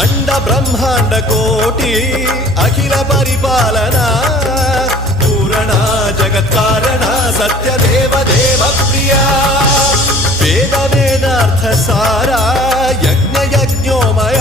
అండ బ్రహ్మాండ కోటి అఖిల పరిపాలన పూరణ జగత్కారణ సత్యదేవ దేవ ప్రియ వేద వేదార్థ సారా యజ్ఞ యజ్ఞోమయ